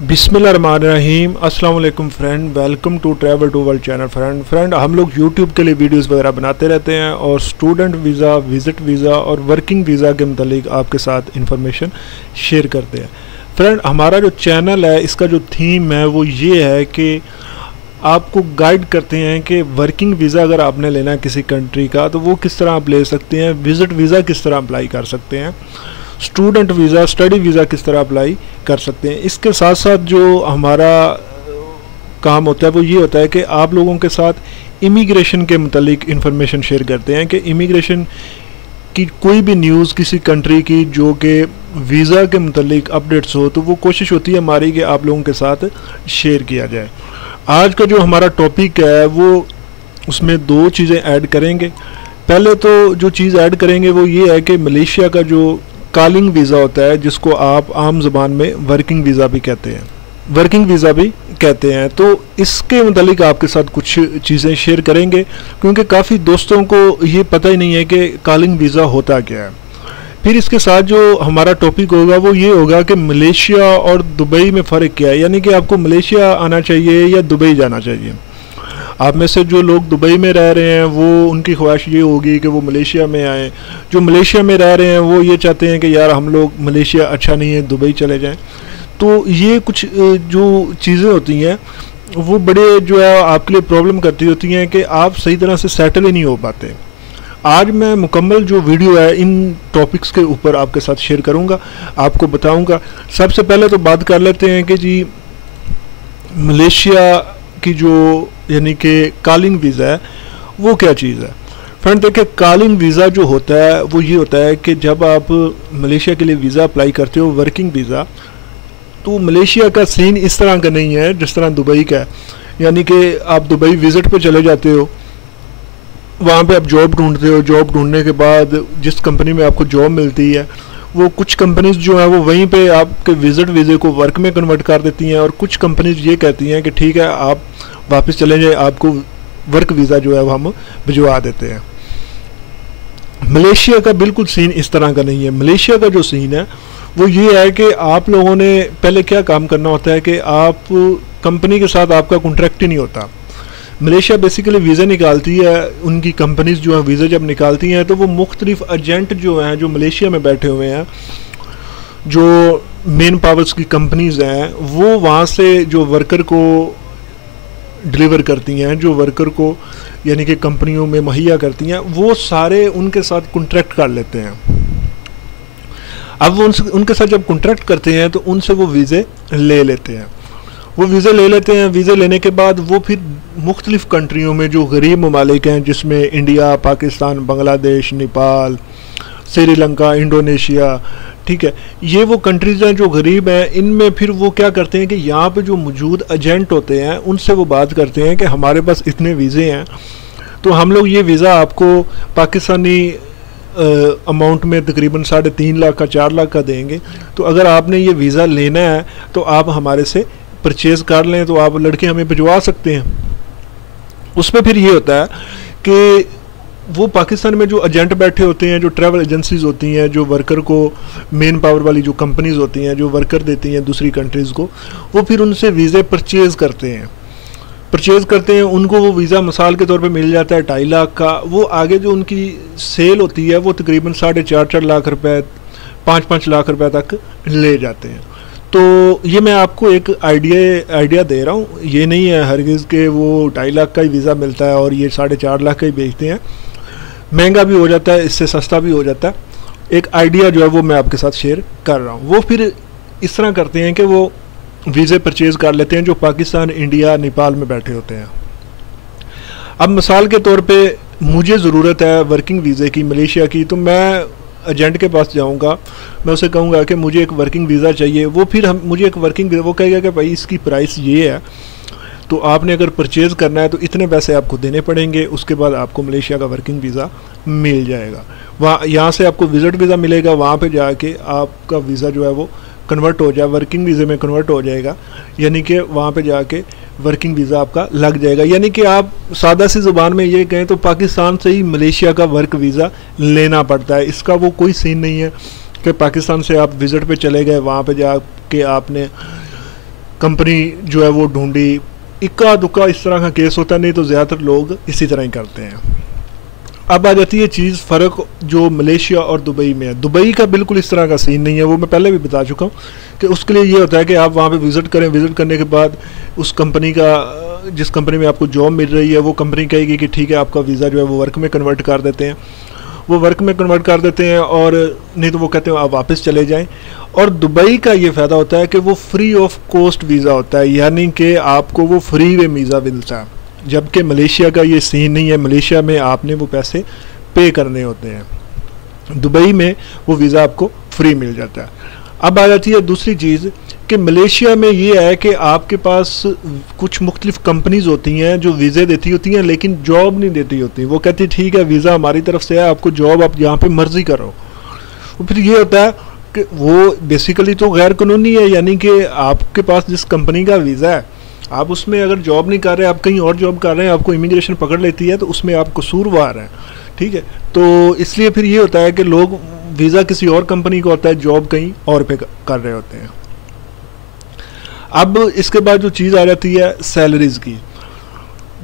बिस्मिल्लाहिर्रहमानिर्रहीम। अस्सलाम वालेकुम friend, welcome to travel to world channel. Friend हम लोग यूट्यूब के लिए वीडियोस वगैरह बनाते रहते हैं और स्टूडेंट वीज़ा, विज़िट वीज़ा और वर्किंग वीज़ा के मतलब आपके साथ इंफॉर्मेशन शेयर करते हैं। फ्रेंड हमारा जो चैनल है इसका जो थीम है वो ये है कि आपको गाइड करते हैं कि वर्किंग वीज़ा अगर आपने लेना है किसी कंट्री का तो वो किस तरह आप ले सकते हैं, विज़िट वीज़ा किस तरह अप्लाई कर सकते हैं, स्टूडेंट वीज़ा, स्टडी वीज़ा किस तरह अप्लाई कर सकते हैं। इसके साथ साथ जो हमारा काम होता है वो ये होता है कि आप लोगों के साथ इमिग्रेशन के मुतालिक इन्फॉर्मेशन शेयर करते हैं कि इमिग्रेशन की कोई भी न्यूज़ किसी कंट्री की जो कि वीज़ा के मुतालिक अपडेट्स हो तो वो कोशिश होती है हमारी कि आप लोगों के साथ शेयर किया जाए। आज का जो हमारा टॉपिक है वो उसमें दो चीज़ें ऐड करेंगे। पहले तो जो चीज़ ऐड करेंगे वो ये है कि मलेशिया का जो कॉलिंग वीज़ा होता है जिसको आप आम ज़बान में वर्किंग वीज़ा भी कहते हैं, तो इसके मुतालिक आपके साथ कुछ चीज़ें शेयर करेंगे क्योंकि काफ़ी दोस्तों को ये पता ही नहीं है कि कॉलिंग वीज़ा होता क्या है। फिर इसके साथ जो हमारा टॉपिक होगा वो ये होगा कि मलेशिया और दुबई में फ़र्क क्या है, यानी कि आपको मलेशिया आना चाहिए या दुबई जाना चाहिए। आप में से जो लोग दुबई में रह रहे हैं वो उनकी ख्वाहिश ये होगी कि वो मलेशिया में आएँ, जो मलेशिया में रह रहे हैं वो ये चाहते हैं कि यार हम लोग मलेशिया अच्छा नहीं है, दुबई चले जाएं। तो ये कुछ जो चीज़ें होती हैं वो बड़े जो है आपके लिए प्रॉब्लम करती होती हैं कि आप सही तरह से सेटल ही नहीं हो पाते। आज मैं मुकम्मल जो वीडियो है इन टॉपिक्स के ऊपर आपके साथ शेयर करूँगा, आपको बताऊँगा। सबसे पहले तो बात कर लेते हैं कि जी मलेशिया की जो यानी कि कॉलिंग वीज़ा है वो क्या चीज़ है। फ्रेंड देखिए, कॉलिंग वीज़ा जो होता है वो ये होता है कि जब आप मलेशिया के लिए वीज़ा अप्लाई करते हो वर्किंग वीज़ा, तो मलेशिया का सीन इस तरह का नहीं है जिस तरह दुबई का है। यानी कि आप दुबई विज़िट पे चले जाते हो, वहाँ पे आप जॉब ढूंढते हो, जॉब ढूंढने के बाद जिस कंपनी में आपको जॉब मिलती है वो कुछ कंपनीज़ जो हैं वो वहीं पे आपके विज़िट वीज़े को वर्क में कन्वर्ट कर देती हैं और कुछ कंपनीज़ ये कहती हैं कि ठीक है आप वापस चले जाए, आपको वर्क वीज़ा जो है वो हम भिजवा देते हैं। मलेशिया का बिल्कुल सीन इस तरह का नहीं है। मलेशिया का जो सीन है वो ये है कि आप लोगों ने पहले क्या काम करना होता है कि आप कंपनी के साथ आपका कॉन्ट्रैक्ट ही नहीं होता। मलेशिया बेसिकली वीज़ा निकालती है, उनकी कंपनीज़ जो है वीज़ा जब निकालती हैं तो वो मुख्तलिफ एजेंट जो हैं जो मलेशिया में बैठे हुए हैं, जो मेन पावर्स की कंपनीज़ हैं, वो वहाँ से जो वर्कर को डिलीवर करती हैं, जो वर्कर को यानी कि कंपनियों में मुहैया करती हैं, वो सारे उनके साथ कॉन्ट्रैक्ट कर लेते हैं। अब वो उनके साथ जब कॉन्ट्रैक्ट करते हैं तो उनसे वो वीज़े ले लेते हैं। वीज़े लेने के बाद वो फिर मुख्तलिफ़ कंट्रियों में जो गरीब ममालिक हैं जिसमें इंडिया, पाकिस्तान, बांग्लादेश, नेपाल, श्रीलंका, इंडोनेशिया, ठीक है, ये वो कंट्रीज़ हैं जो गरीब हैं, इनमें फिर वो क्या करते हैं कि यहाँ पे जो मौजूद एजेंट होते हैं उनसे वो बात करते हैं कि हमारे पास इतने वीज़े हैं तो हम लोग ये वीज़ा आपको पाकिस्तानी अमाउंट में तकरीबन 3.5 लाख का 4 लाख का देंगे, तो अगर आपने ये वीज़ा लेना है तो आप हमारे से परचेज़ कर लें तो आप लड़के हमें भिजवा सकते हैं। उसमें फिर ये होता है कि वो पाकिस्तान में जो एजेंट बैठे होते हैं, जो ट्रैवल एजेंसीज़ होती हैं, जो वर्कर को मेन पावर वाली जो कंपनीज़ होती हैं जो वर्कर देती हैं दूसरी कंट्रीज़ को, वो फिर उनसे वीज़े परचेज़ करते हैं। उनको वो वीज़ा मिसाल के तौर पे मिल जाता है 2.5 लाख का। वो आगे जो उनकी सेल होती है वो तकरीबन 4.5 लाख रुपए, 5 लाख रुपए तक ले जाते हैं। तो ये मैं आपको एक आइडिया दे रहा हूँ, ये नहीं है हरगिज़ के वो 2.5 लाख का ही वीज़ा मिलता है और ये 4.5 लाख का ही बेचते हैं। महंगा भी हो जाता है, इससे सस्ता भी हो जाता है। एक आइडिया जो है वो मैं आपके साथ शेयर कर रहा हूँ। वो फिर इस तरह करते हैं कि वो वीज़े परचेज़ कर लेते हैं जो पाकिस्तान, इंडिया, नेपाल में बैठे होते हैं। अब मिसाल के तौर पे मुझे ज़रूरत है वर्किंग वीज़े की मलेशिया की, तो मैं एजेंट के पास जाऊंगा, मैं उसे कहूँगा कि मुझे एक वर्किंग वीज़ा चाहिए। वो फिर मुझे एक वर्किंग वीज़ा, वो कहेगा कि भाई इसकी प्राइस ये है, तो आपने अगर परचेज़ करना है तो इतने पैसे आपको देने पड़ेंगे, उसके बाद आपको मलेशिया का वर्किंग वीज़ा मिल जाएगा। वहाँ यहाँ से आपको विज़िट वीज़ा मिलेगा, वहाँ पे जाके आपका वीज़ा जो है वो कन्वर्ट हो जाए, वर्किंग वीज़े में कन्वर्ट हो जाएगा, यानी कि वहाँ पे जाके वर्किंग वीज़ा आपका लग जाएगा। यानी कि आप सादा सी ज़ुबान में ये कहें तो पाकिस्तान से ही मलेशिया का वर्क वीज़ा लेना पड़ता है। इसका वो कोई सीन नहीं है कि पाकिस्तान से आप विज़िट पे चले गए, वहाँ पे जाके आपने कंपनी जो है वो ढूंढी, इक्का दुक्का इस तरह का केस होता, नहीं तो ज़्यादातर लोग इसी तरह ही करते हैं। अब आ जाती है चीज़ फ़र्क जो मलेशिया और दुबई में है। दुबई का बिल्कुल इस तरह का सीन नहीं है, वो मैं पहले भी बता चुका हूँ कि उसके लिए ये होता है कि आप वहाँ पे विज़िट करें, विज़िट करने के बाद उस कंपनी का, जिस कंपनी में आपको जॉब मिल रही है, वो कंपनी कहेगी कि ठीक है आपका वीज़ा जो है वो वर्क में कन्वर्ट कर देते हैं, वो वर्क में कन्वर्ट कर देते हैं, और नहीं तो वो कहते हैं आप वापस चले जाएं। और दुबई का ये फ़ायदा होता है कि वो फ्री ऑफ कॉस्ट वीज़ा होता है, यानी कि आपको वो फ्री में वीज़ा मिलता है, जबकि मलेशिया का ये सीन नहीं है। मलेशिया में आपने वो पैसे पे करने होते हैं, दुबई में वो वीज़ा आपको फ्री मिल जाता है। अब आ जाती है दूसरी चीज़ कि मलेशिया में ये है कि आपके पास कुछ मुख्तलिफ कंपनीज़ होती हैं जो वीज़े देती होती हैं लेकिन जॉब नहीं देती होती। वो कहती ठीक है वीज़ा हमारी तरफ से है, आपको जॉब आप यहाँ पे मर्जी करो। और फिर ये होता है कि वो बेसिकली तो गैर कानूनी है, यानी कि आपके पास जिस कंपनी का वीज़ा है आप उसमें अगर जॉब नहीं कर रहे, आप कहीं और जॉब कर रहे हैं, आपको इमिग्रेशन पकड़ लेती है तो उसमें आप कसूरवार हैं, ठीक है। तो इसलिए फिर ये होता है कि लोग वीज़ा किसी और कंपनी का होता है, जॉब कहीं और पे कर रहे होते हैं। अब इसके बाद जो चीज़ आ जाती है सैलरीज़ की,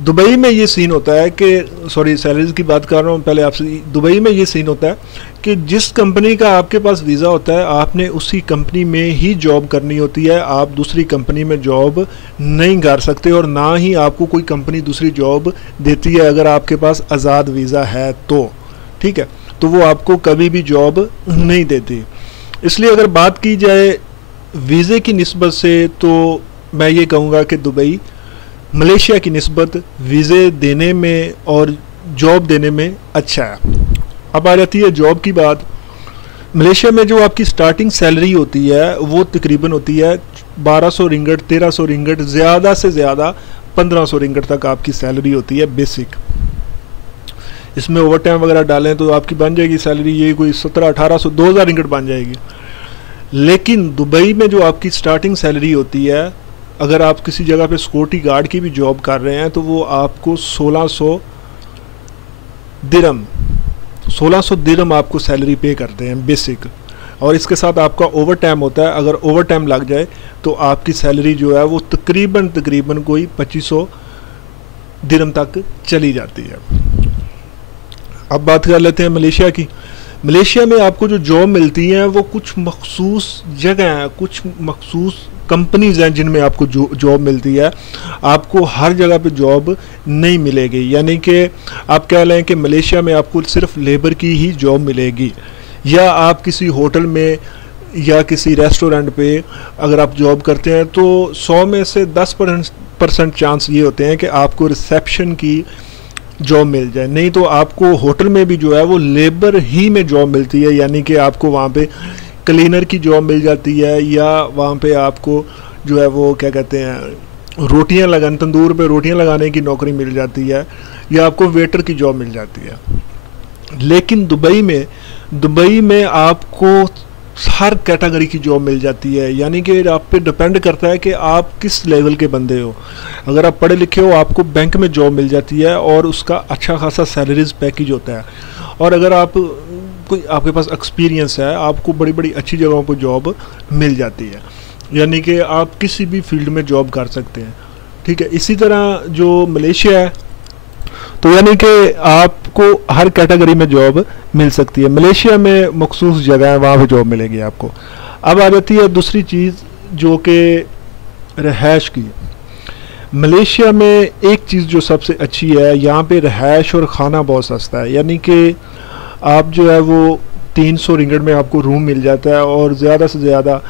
दुबई में ये सीन होता है कि सॉरी सैलरीज़ की बात कर रहा हूँ पहले आपसे। दुबई में ये सीन होता है कि जिस कंपनी का आपके पास वीज़ा होता है आपने उसी कंपनी में ही जॉब करनी होती है, आप दूसरी कंपनी में जॉब नहीं कर सकते, और ना ही आपको कोई कंपनी दूसरी जॉब देती है अगर आपके पास आज़ाद वीज़ा है तो, ठीक है। तो वो आपको कभी भी जॉब नहीं देती। इसलिए अगर बात की जाए वीज़े की निस्बत से तो मैं ये कहूँगा कि दुबई मलेशिया की निस्बत वीज़े देने में और जॉब देने में अच्छा है। अब आ जाती है जॉब की बात। मलेशिया में जो आपकी स्टार्टिंग सैलरी होती है वो तकरीबन होती है 1200 रिंगट, 1300 रिंगट, ज़्यादा से ज़्यादा 1500 रिंगट तक आपकी सैलरी होती है बेसिक। इसमें ओवर टाइम वगैरह डालें तो आपकी बन जाएगी सैलरी ये कोई 1700-1800 2000 रिंगट बन जाएगी। लेकिन दुबई में जो आपकी स्टार्टिंग सैलरी होती है, अगर आप किसी जगह पे सिक्योरिटी गार्ड की भी जॉब कर रहे हैं तो वो आपको 1600 दिरहम आपको सैलरी पे करते हैं बेसिक, और इसके साथ आपका ओवर टाइम होता है। अगर ओवर टाइम लग जाए तो आपकी सैलरी जो है वो तकरीबन कोई 2500 दिरहम तक चली जाती है। अब बात कर लेते हैं मलेशिया की। मलेशिया में आपको जो जॉब मिलती हैं वो कुछ मखसूस जगह हैं, कुछ मखसूस कंपनीज हैं जिनमें आपको जॉब मिलती है। आपको हर जगह पे जॉब नहीं मिलेगी, यानी कि आप कह लें कि मलेशिया में आपको सिर्फ लेबर की ही जॉब मिलेगी, या आप किसी होटल में या किसी रेस्टोरेंट पे अगर आप जॉब करते हैं तो 100 में से 10% चांस ये होते हैं कि आपको रिसेप्शन की जॉब मिल जाए, नहीं तो आपको होटल में भी जो है वो लेबर ही में जॉब मिलती है, यानी कि आपको वहाँ पे क्लीनर की जॉब मिल जाती है, या वहाँ पे आपको जो है वो क्या कहते हैं रोटियां लगाने, तंदूर पे रोटियां लगाने की नौकरी मिल जाती है, या आपको वेटर की जॉब मिल जाती है। लेकिन दुबई में आपको हर कैटेगरी की जॉब मिल जाती है, यानी कि आप पे डिपेंड करता है कि आप किस लेवल के बंदे हो। अगर आप पढ़े लिखे हो आपको बैंक में जॉब मिल जाती है और उसका अच्छा खासा सैलरीज पैकेज होता है, और अगर आप कोई आपके पास एक्सपीरियंस है आपको बड़ी बड़ी अच्छी जगहों पर जॉब मिल जाती है, यानी कि आप किसी भी फील्ड में जॉब कर सकते हैं, ठीक है। इसी तरह जो मलेशिया है तो यानी कि आपको हर कैटेगरी में जॉब मिल सकती है। मलेशिया में मखसूस जगह है वहाँ पे जॉब मिलेगी आपको। अब आ जाती है दूसरी चीज़ जो कि रहायश की। मलेशिया में एक चीज़ जो सबसे अच्छी है, यहाँ पे रहायश और ख़ाना बहुत सस्ता है, यानी कि आप जो है वो 300 रिंगट में आपको रूम मिल जाता है, और ज़्यादा से ज़्यादा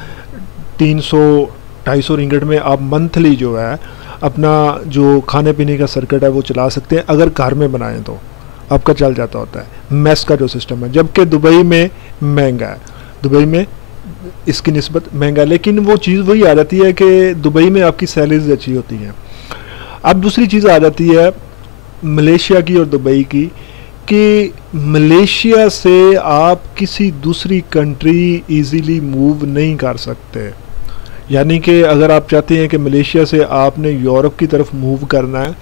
300-250 रिंगट में आप मंथली जो है अपना जो खाने पीने का सर्किट है वो चला सकते हैं। अगर घर में बनाएं तो आपका चल जाता होता है मेस का जो सिस्टम है, जबकि दुबई में महंगा है, दुबई में इसकी निस्बत महंगा है। लेकिन वो चीज़ वही आ जाती है कि दुबई में आपकी सैलरीज अच्छी होती हैं। अब दूसरी चीज़ आ जाती है मलेशिया की और दुबई की, कि मलेशिया से आप किसी दूसरी कंट्री इजीली मूव नहीं कर सकते, यानी कि अगर आप चाहते हैं कि मलेशिया से आपने यूरोप की तरफ मूव करना है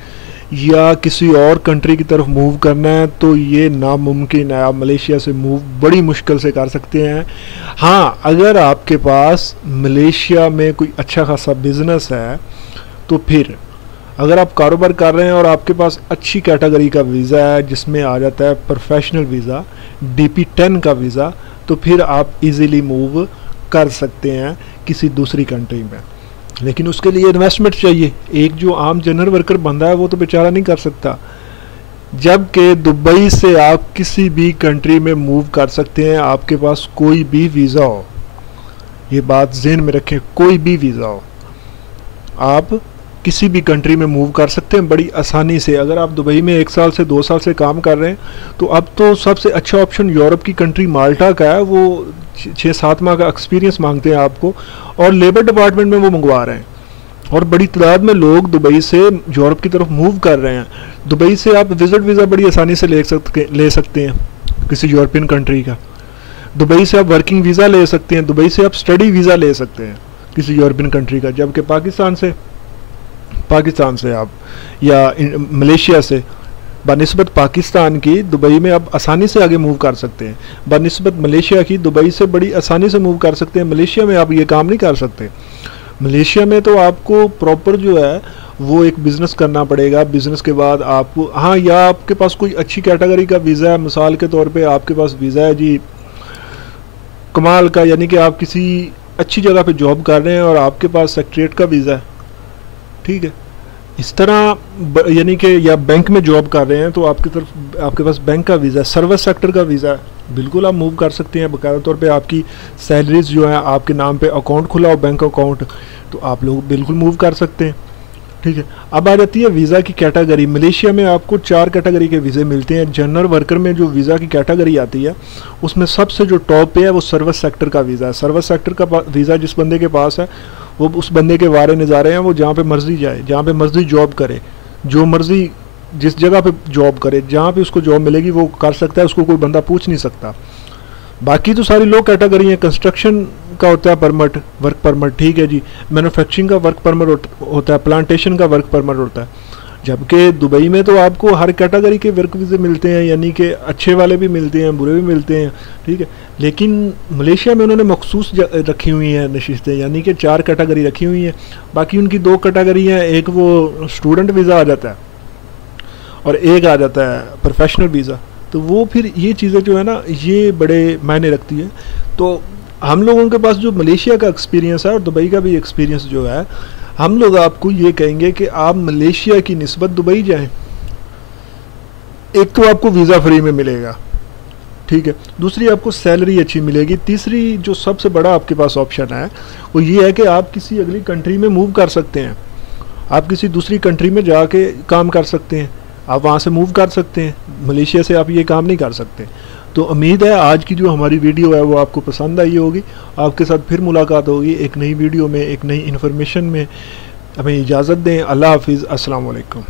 या किसी और कंट्री की तरफ मूव करना है तो ये नामुमकिन है। आप मलेशिया से मूव बड़ी मुश्किल से कर सकते हैं। हाँ, अगर आपके पास मलेशिया में कोई अच्छा खासा बिजनेस है तो फिर अगर आप कारोबार कर रहे हैं और आपके पास अच्छी कैटेगरी का वीज़ा है जिसमें आ जाता है प्रोफेशनल वीज़ा, DP10 का वीज़ा, तो फिर आप इजीली मूव कर सकते हैं किसी दूसरी कंट्री में। लेकिन उसके लिए इन्वेस्टमेंट चाहिए। एक जो आम जनरल वर्कर बंदा है वो तो बेचारा नहीं कर सकता। जबकि दुबई से आप किसी भी कंट्री में मूव कर सकते हैं, आपके पास कोई भी वीज़ा हो। ये बात ज़हन में रखें, कोई भी वीज़ा हो, आप किसी भी कंट्री में मूव कर सकते हैं बड़ी आसानी से। अगर आप दुबई में 1 साल से 2 साल से काम कर रहे हैं तो अब तो सबसे अच्छा ऑप्शन यूरोप की कंट्री माल्टा का है। वो 6-7 माह का एक्सपीरियंस मांगते हैं आपको और लेबर डिपार्टमेंट में वो मंगवा रहे हैं और बड़ी तादाद में लोग दुबई से यूरोप की तरफ मूव कर रहे हैं। दुबई से आप विजिट वीज़ा बड़ी आसानी से ले सकते हैं किसी यूरोपियन कंट्री का। दुबई से आप वर्किंग वीज़ा ले सकते हैं, दुबई से आप स्टडी वीज़ा ले सकते हैं किसी यूरोपियन कंट्री का। जबकि पाकिस्तान से आप या मलेशिया से बनिस्बत पाकिस्तान की दुबई में आप आसानी से आगे मूव कर सकते हैं, बनिस्बत मलेशिया की दुबई से बड़ी आसानी से मूव कर सकते हैं। मलेशिया में आप ये काम नहीं कर सकते। मलेशिया में तो आपको प्रॉपर जो है वो एक बिज़नेस करना पड़ेगा। बिज़नेस के बाद आपको, हाँ, या आपके पास कोई अच्छी कैटेगरी का वीज़ा है, मिसाल के तौर पे आपके पास वीज़ा है जी कमाल का, यानी कि आप किसी अच्छी जगह पे जॉब कर रहे हैं और आपके पास सेक्रेटरीट का वीज़ा है, ठीक है, इस तरह, यानी कि या बैंक में जॉब कर रहे हैं तो आपके पास बैंक का वीज़ा है, सर्विस सेक्टर का वीज़ा है, बिल्कुल आप मूव कर सकते हैं। बाकायदा तौर पे आपकी सैलरीज जो है, आपके नाम पे अकाउंट खुला हो, बैंक अकाउंट, तो आप लोग बिल्कुल मूव कर सकते हैं, ठीक है। अब आ जाती है वीज़ा की कैटेगरी। मलेशिया में आपको 4 कैटेगरी के वीज़े मिलते हैं। जनरल वर्कर में जो वीज़ा की कैटेगरी आती है उसमें सबसे जो टॉप पे है वो सर्विस सेक्टर का वीज़ा है। सर्विस सेक्टर का वीज़ा जिस बंदे के पास है वो उस बंदे के वारे नज़ारे हैं, वो जहाँ पे मर्जी जाए, जहाँ पे मर्जी जॉब करे, जो मर्जी जिस जगह पे जॉब करे, जहाँ पे उसको जॉब मिलेगी वो कर सकता है, उसको कोई बंदा पूछ नहीं सकता। बाकी तो सारी लो कैटेगरी हैं। कंस्ट्रक्शन का होता है परमिट, वर्क परमिट, ठीक है जी। मैन्युफैक्चरिंग का वर्क परमिट होता है, प्लांटेशन का वर्क परमिट होता है। जबकि दुबई में तो आपको हर कैटेगरी के वर्क वीज़े मिलते हैं, यानी कि अच्छे वाले भी मिलते हैं, बुरे भी मिलते हैं, ठीक है। लेकिन मलेशिया में उन्होंने मखसूस रखी हुई हैं नशिस्तें, यानी कि 4 कैटेगरी रखी हुई हैं। बाकी उनकी 2 कैटेगरी हैं, एक वो स्टूडेंट वीज़ा आ जाता है और एक आ जाता है प्रोफेशनल वीज़ा। तो वो फिर ये चीज़ें जो है ना, ये बड़े मायने रखती है। तो हम लोगों के पास जो मलेशिया का एक्सपीरियंस है और दुबई का भी एक्सपीरियंस जो है, हम लोग आपको ये कहेंगे कि आप मलेशिया की निस्बत दुबई जाएं। एक तो आपको वीज़ा फ्री में मिलेगा, ठीक है, दूसरी आपको सैलरी अच्छी मिलेगी, तीसरी जो सबसे बड़ा आपके पास ऑप्शन है वो ये है कि आप किसी अगली कंट्री में मूव कर सकते हैं। आप किसी दूसरी कंट्री में जाके काम कर सकते हैं, आप वहाँ से मूव कर सकते हैं। मलेशिया से आप ये काम नहीं कर सकते। तो उम्मीद है आज की जो हमारी वीडियो है वो आपको पसंद आई होगी। आपके साथ फिर मुलाकात होगी एक नई वीडियो में, एक नई इन्फॉर्मेशन में। हमें इजाज़त दें। अल्लाह हाफिज़। अस्सलाम वालेकुम।